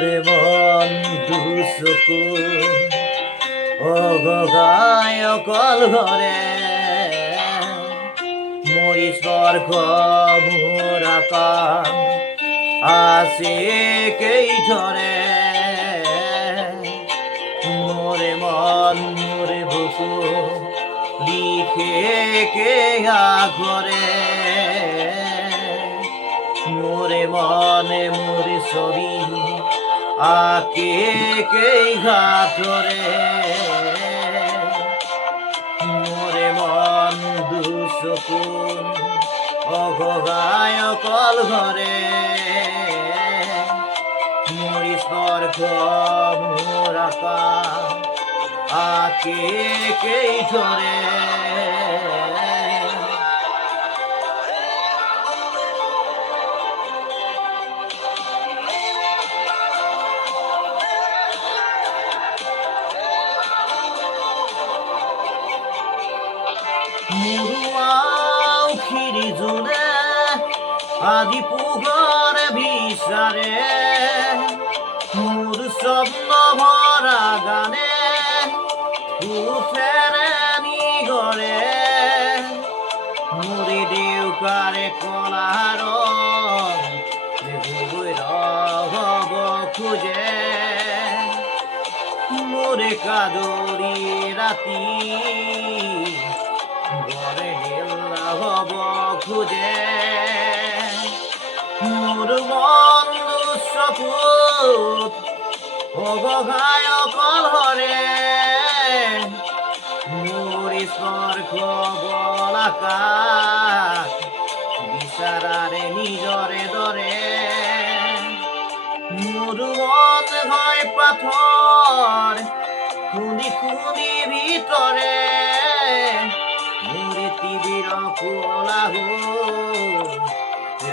মোরে বন্ধু চকুন অগগায় অকল ঘরে মরি স্বর্গ মোর আকাশ আছে কেই ধরে মোরে মন মোরে বুকু লিখে কে ঘরে মোরে মনে মোরে ছবি আকে কে ঘাটরে মোরে মন দুসকুন অগগায় অকল ঘরে মরি স্বর্গ মোর আকাশ আকে কে ধরে মুরুয়াও খিরি জুনে আদি পুগর বিচারে মোর স্বপ্ন ভরা গানে উঠেরে নিগরে মুড়ি দেউকারে কলার হব খুঁজে মোরে কাদরি রাতি ঘরে হেলা হব খুঁজে মোর বন্ধু সপুত অগগায় অকল হরে মোর স্বর্গ বলাকাশ বিচারারে নিজরে দরে মোর মন হয় পাথর খুনি খুনি ভিতরে পৃথিবীর কোলাহ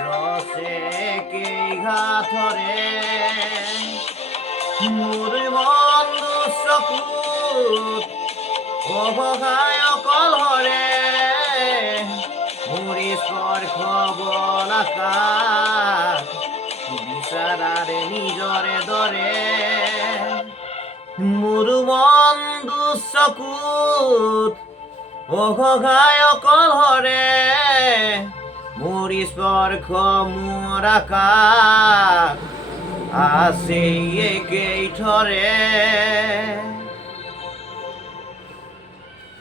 রসে কে ঘাথরে মোর বন্ধু সপুত অবগায় অকল হরে মোর স্বর্গ বলাকাশ বিচারারে নিজরে দরে মোর বন্ধু সকুত অগগায় অকল হরে মোর স্বর্গ মোর আকাশ আছে একেই ধরে।